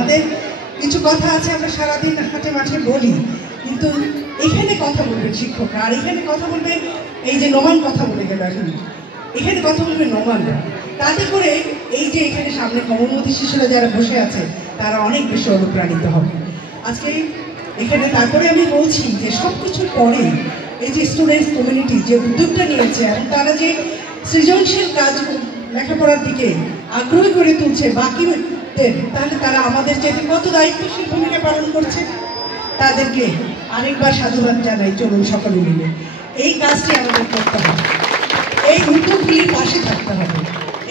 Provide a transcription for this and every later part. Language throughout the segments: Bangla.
আমাদের কিছু কথা আছে আমরা সারাদিন হাটে মাঠে বলি, কিন্তু এখানে কথা বলবেন শিক্ষকরা, আর এখানে কথা বলবে এই যে নোমান কথা বলে গেল, এখন এখানে কথা বলবে নোমানরা। তাতে করে এই যে এখানে সামনে কমলমতি শিশুরা যারা বসে আছে তারা অনেক বেশি অনুপ্রাণিত হবে আজকে এখানে। তারপরে আমি বলছি যে সব কিছুর পরে এই যে স্টুডেন্টস কমিউনিটি যে উদ্যোগটা নিয়েছে এবং তারা যে সৃজনশীল কাজ লেখাপড়ার দিকে আগ্রহী করে তুলছে বাকিদের, তাহলে তারা আমাদের চেয়ে কত দায়িত্বশীল ভূমিকা পালন করছে, তাদেরকে আরেকবার সাধুবাদ জানাই। চলুন সকলে মিলে এই কাজটি আমাদের করতে হবে, এই উদ্যোগগুলির পাশে থাকতে হবে।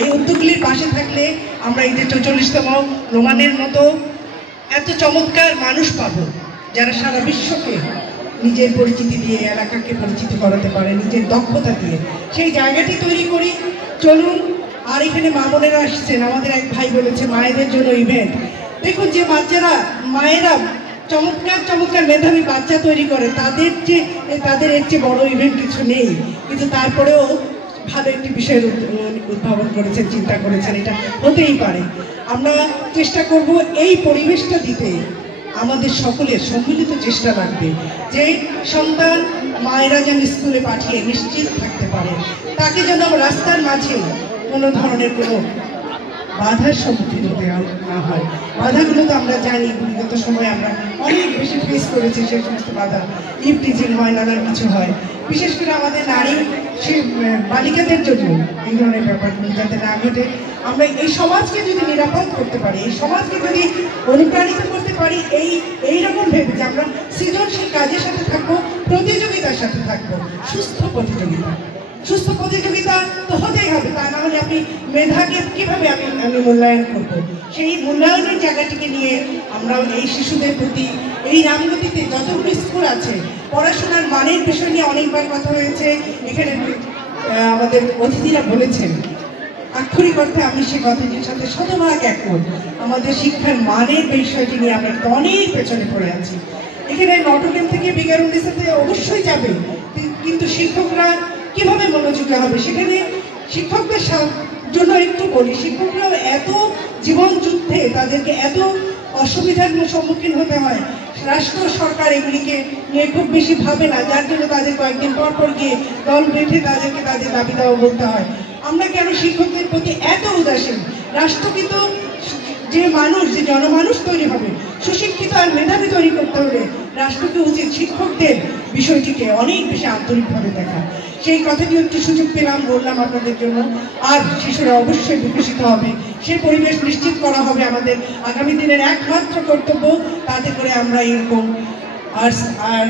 এই উদ্যোগগুলির পাশে থাকলে আমরা এই যে 44তম নোমানের মতো এত চমৎকার মানুষ পাবো যারা সারা বিশ্বকে নিজের পরিচিতি দিয়ে, এলাকাকে পরিচিতি করাতে পারে নিজের দক্ষতা দিয়ে। সেই জায়গাটি তৈরি করি, চলুন। আর এখানে মা বোনেরা আসছেন, আমাদের এক ভাই বলেছে মায়েদের জন্য ইভেন্ট। দেখুন যে বাচ্চারা, মায়েরা চমৎকার চমৎকার মেধাবী বাচ্চা তৈরি করে, তাদের এর চেয়ে বড় ইভেন্ট কিছু নেই। কিন্তু তারপরেও ভালো একটি বিষয়ের উদ্ভাবন করেছেন, চিন্তা করেছেন, এটা হতেই পারে। আমরা চেষ্টা করব এই পরিবেশটা দিতে, আমাদের সকলের সম্মিলিত চেষ্টা লাগবে যে সন্তান মায়েরা যেন স্কুলে পাঠিয়ে নিশ্চিত থাকতে পারে, তাকে যেন রাস্তার মাঝে কোনো ধরনের কোনো বাধার সম্মুখীন হতে না হয়। বাধাগুলো তো আমরা জানি, বিগত সময় আমরা অনেক বেশি ফেস করেছি সেই সমস্ত বাধা। ইভটিজিং হয়, নানান কিছু হয়, বিশেষ করে আমাদের নারী সে বালিকাদের জন্য এই ধরনের ব্যাপারগুলো যাতে না ঘটে। আমরা এই সমাজকে যদি নিরাপদ করতে পারি, এই সমাজকে যদি অনুপ্রাণিত করতে পারি এইরকম ভেবে যে আমরা সৃজনশীল কাজের সাথে থাকবো, প্রতিযোগিতার সাথে থাকবো, সুস্থ প্রতিযোগিতা। সুস্থ প্রতিযোগিতা তো হতেই হবে, তা না হলে আপনি মেধাকে কিভাবে আমি মূল্যায়ন করবো? সেই মূল্যায়নের জায়গাটিকে নিয়ে আমরা এই শিশুদের প্রতি এই রামগতিতে যতগুলো স্কুল আছে পড়াশোনার মানের বিষয় নিয়ে অনেকবার কথা হয়েছে। এখানে আমাদের অতিথিরা বলেছেন, আক্ষরিক অর্থে আমি সে কথাটির সাথে শতভাগ একমত। আমাদের শিক্ষার মানের বিষয়টি নিয়ে আমরা অনেক পেছনে পড়ে আছি। এখানে নটরডেম থেকে বিজ্ঞানসাথে অবশ্যই যাবে, কিন্তু শিক্ষকরা কিভাবে মনোযোগী হবে? সেখানে শিক্ষকদের জন্য একটু বলি, শিক্ষকরাও এত জীবন যুদ্ধে তাদেরকে এত অসুবিধার সম্মুখীন হতে হয়, রাষ্ট্র সরকার এগুলিকে নিয়ে খুব বেশি ভাবে না, যার জন্য তাদের কয়েকদিন পর পর গিয়ে দল বেঁধে তাদেরকে তাদের দাবি দাওয়া বলতে হয়। আমরা কেন শিক্ষকদের প্রতি এত উদাসীন? রাষ্ট্র কিন্তু যে মানুষ, যে জনমানুষ তৈরি হবে, সুশিক্ষিত আর মেধাবী তৈরি করতে হলে রাষ্ট্রকে উচিত শিক্ষকদের বিষয়টিকে অনেক বেশি আন্তরিকভাবে দেখা। সেই কথাটি একটু সুযোগ পেলাম, বললাম আপনাদের জন্য। আর শিশুরা অবশ্যই বিকশিত হবে, সে পরিবেশ নিশ্চিত করা হবে আমাদের আগামী দিনের একমাত্র কর্তব্য। তাতে করে আমরা এরকম আর্টস আর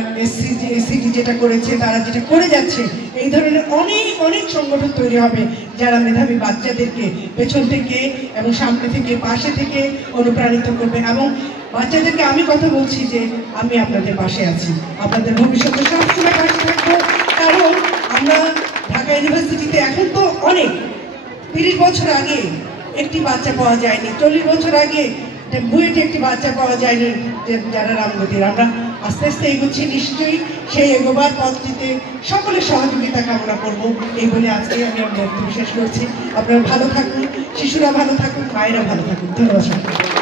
এসসিটি যেটা করেছে, তারা যেটা করে যাচ্ছে, এই ধরনের অনেক অনেক সংগঠন তৈরি হবে যারা মেধাবী বাচ্চাদেরকে পেছন থেকে এবং সামনে থেকে পাশে থেকে অনুপ্রাণিত করবে। এবং বাচ্চাদেরকে আমি কথা বলছি যে আমি আপনাদের পাশে আছি, আপনাদের ভবিষ্যতে সবসময় পাশে থাকবো। কারণ আমরা ঢাকা ইউনিভার্সিটিতে এখন তো অনেক 30 বছর আগে একটি বাচ্চা পাওয়া যায়নি, 40 বছর আগে বুয়েটে একটি বাচ্চা পাওয়া যায়নি যারা রামগতির। আমরা আস্তে আস্তে এগোচ্ছি, নিশ্চয়ই সেই এগোবার পথটিতে সকলের সহযোগিতা কামনা করবো। এই বলে আজকে আমি আমার বক্তব্য শেষ করছি। আপনারা ভালো থাকুন, শিশুরা ভালো থাকুন, মায়েরা ভালো থাকুন। ধন্যবাদ।